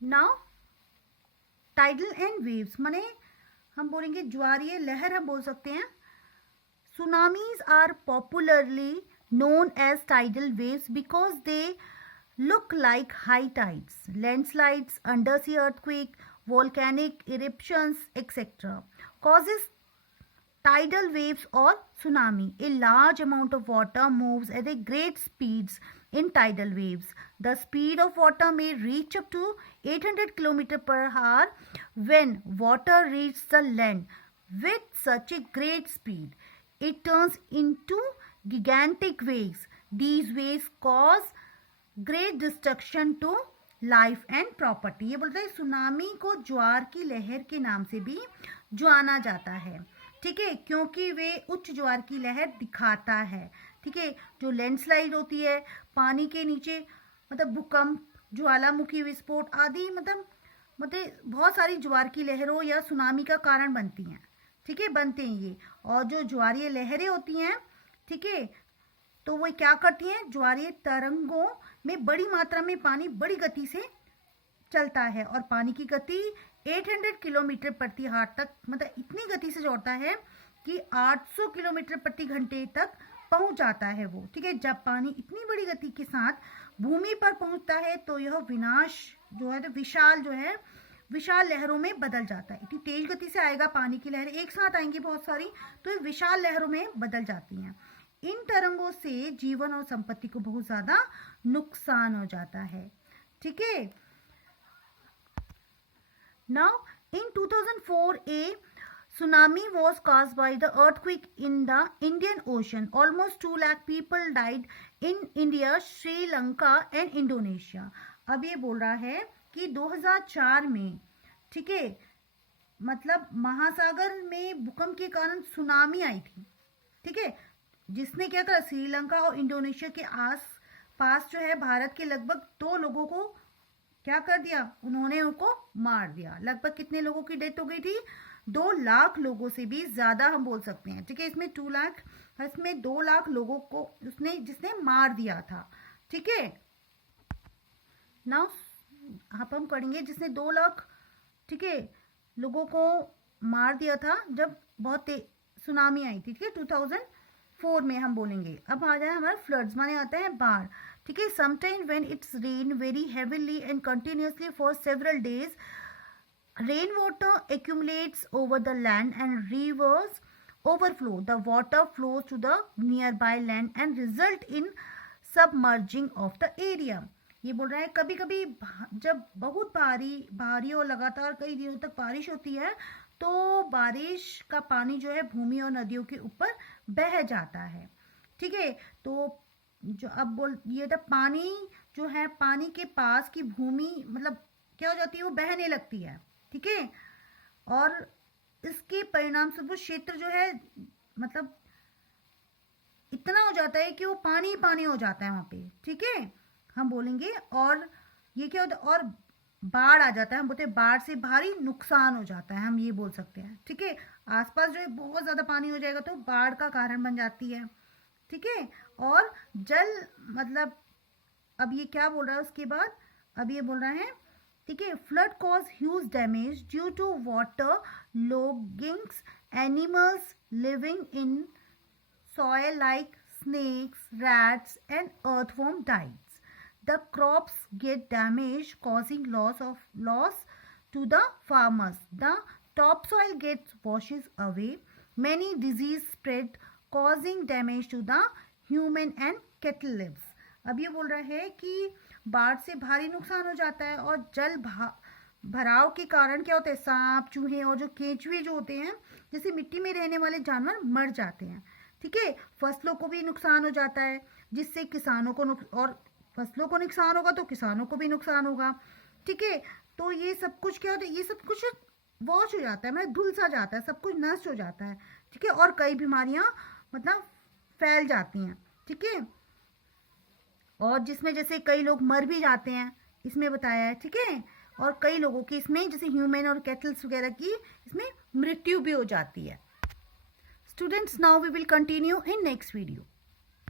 Now tidal and waves माने हम बोलेंगे ज्वारीय लहर हम बोल सकते हैं. Tsunamis are popularly known as tidal waves because they look like high tides, landslides, undersea earthquake, volcanic eruptions, etc. Causes tidal waves or tsunami. A large amount of water moves at a great speeds in tidal waves. The speed of water may reach up to 800 km per hour when water reaches the land with such a great speed. It turns into gigantic waves. These waves cause great destruction to life and property. ये बोलते हैं tsunami को ज्वार की लहर के नाम से भी जाना जाता है. ठीक है, क्योंकि वे उच्च ज्वार की लहर दिखाता है. ठीक है, जो लैंडस्लाइड होती है पानी के नीचे, मतलब भूकंप, ज्वालामुखी विस्फोट आदि, मतलब बहुत सारी ज्वार की लहरों या सुनामी का कारण बनती हैं. ठीक है, बनते हैं ये. और जो ज्वारीय लहरें होती हैं, ठीक है, तो वो क्या करती हैं, ज्वारीय तरंगों में बड़ी मात्रा में पानी बड़ी गति से चलता है और पानी की गति 800 किलोमीटर प्रति हाट तक, मतलब इतनी गति से जोड़ता है कि 800 किलोमीटर प्रति घंटे तक पहुंच जाता है वो. ठीक है, जब पानी इतनी बड़ी गति के साथ भूमि पर पहुंचता है तो यह विनाश जो है, तो विशाल लहरों में बदल जाता है. इतनी तेज गति से आएगा, पानी की लहरें एक साथ आएंगी बहुत सारी, तो ये विशाल लहरों में बदल जाती हैं. इन तरंगों से जीवन और संपत्ति को बहुत ज्यादा नुकसान हो जाता है. ठीक है. Now, in 2004, a tsunami was caused by the earthquake in the Indian Ocean. Almost 2 lakh people died in India, Sri Lanka and Indonesia. अब ये बोल रहा है कि 2004 में, ठीक है, मतलब महासागर में भूकंप के कारण सुनामी आई थी. ठीक है, जिसने क्या करा, श्रीलंका और इंडोनेशिया के आस पास जो है भारत के लगभग 2 लोगों को क्या कर दिया, उन्होंने उनको मार दिया. लगभग कितने लोगों की डेथ हो गई थी, 2 लाख लोगों से भी ज्यादा हम बोल सकते हैं. ठीक है, इसमें 2 लाख, इसमें 2 लाख लोगों को जिसने मार दिया था. ठीक है, नाउ हम पढ़ेंगे जिसने 2 लाख, ठीक है, लोगों को मार दिया था जब बहुत सुनामी आई थी. ठीक है, 2004 में हम बोलेंगे. अब आ जाए हमारा फ्लड्स, माने आता है बाढ़. ठीक है, sometime when it's rain very heavily and continuously for several days, rain water accumulates over the land and rivers overflow. The water flows to the nearby land and result in submerging of the area. ये बोल रहा है कभी कभी जब बहुत भारी और लगातार कई दिनों तक बारिश होती है तो बारिश का पानी जो है भूमि और नदियों के ऊपर बह जाता है. ठीक है, तो जो अब ये था पानी जो है, पानी के पास की भूमि मतलब क्या हो जाती है, वो बहने लगती है. ठीक है, और इसके परिणाम स्वरूप क्षेत्र जो है मतलब इतना हो जाता है कि वो पानी ही पानी हो जाता है वहां पे. ठीक है, हम बोलेंगे. और ये क्या होता है, और बाढ़ आ जाता है. हम बोलते हैं बाढ़ से भारी नुकसान हो जाता है, हम ये बोल सकते हैं. ठीक है, आसपास जो है बहुत ज्यादा पानी हो जाएगा तो बाढ़ का कारण बन जाती है. ठीक है, और जल मतलब अब ये क्या बोल रहा है उसके बाद, अब ये बोल रहा है, ठीक है, flood cause huge damage due to water loggings, animals living in soil like snakes, rats and earthworm dies. The crops get damaged, causing loss to the farmers. The topsoil gets washes away. Many disease spread, causing damage to the human and cattle lives. अब ये बोल रहा है कि बाढ़ से भारी नुकसान हो जाता है और जल भराव के कारण क्या होता है, सांप, चूहे और जो केंचुए जो होते हैं, जैसे मिट्टी में रहने वाले जानवर मर जाते हैं. ठीक है, फसलों को भी नुकसान हो जाता है, जिससे किसानों को और फसलों को नुकसान होगा तो किसानों को भी नुकसान होगा. ठीक है, तो ये सब कुछ क्या होता है, ये सब कुछ वॉश हो जाता है, मतलब धुल सा जाता है, सब कुछ नष्ट हो जाता है. ठीक है, और कई बीमारियां मतलब फैल जाती हैं. ठीक है, और जिसमें जैसे कई लोग मर भी जाते हैं, इसमें बताया है. ठीक है, और कई लोगों की इसमें जैसे ह्यूमन और कैटल्स वगैरह की इसमें मृत्यु भी हो जाती है. Students, now we will continue in next video.